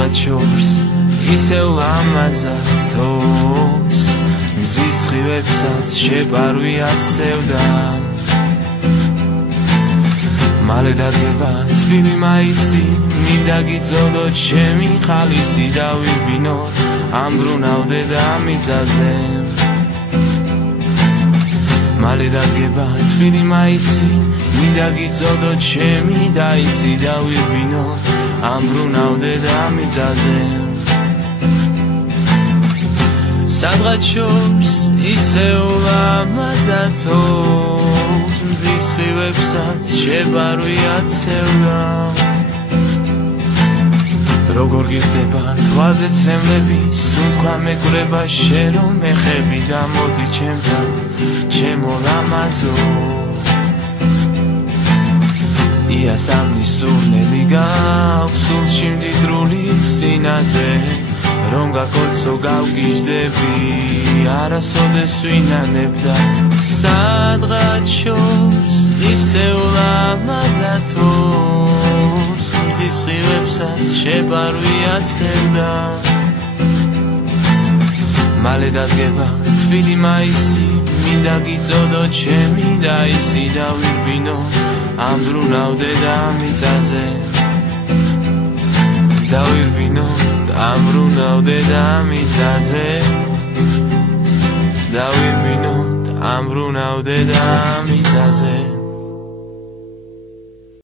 სადღაც შორს ისევ ლამაზად თოვს მზის სხივებსაც შეპარვი აცევდა მალე დადგება წვილი მაისი მინდა გიწოდო ჩემი ხალისი დავირბინოთ ამბრუნავდე და მიწაზე მალე დადგება წვილი მაისი მინდა გიწოდო ჩემი დაისი დავირბინოთ ამბრუნავდე და მიწაზე სადღაც შორს ისევ ლამაზად თოვს მზის სხივებსაც შეპარვი აცევდა როგორ გიხდება თვალზე ცრემლები სუნთქვა მეკვრება შენ რომ მეხები და მოდი ჩემთან ჩემო ლამაზო იასამნის სურნელი გაქვს სულში მდიდრული სინაზე რომ გაკოცო გავგიჟდები არასოდეს ვინანებდა სადღაც შორს ისევ ლამაზად თოვს მზის სხივებსაც შეპარვი აცევდა მალე დადგება თბილი მაისი მინდა გიწოდო ჩემი დაისი დავირბინო ამბრუნავდე და მიწაზე დავირბინო ამბრუნავდე და მიწაზე დავირბინო ამბრუნავდე და მიწაზე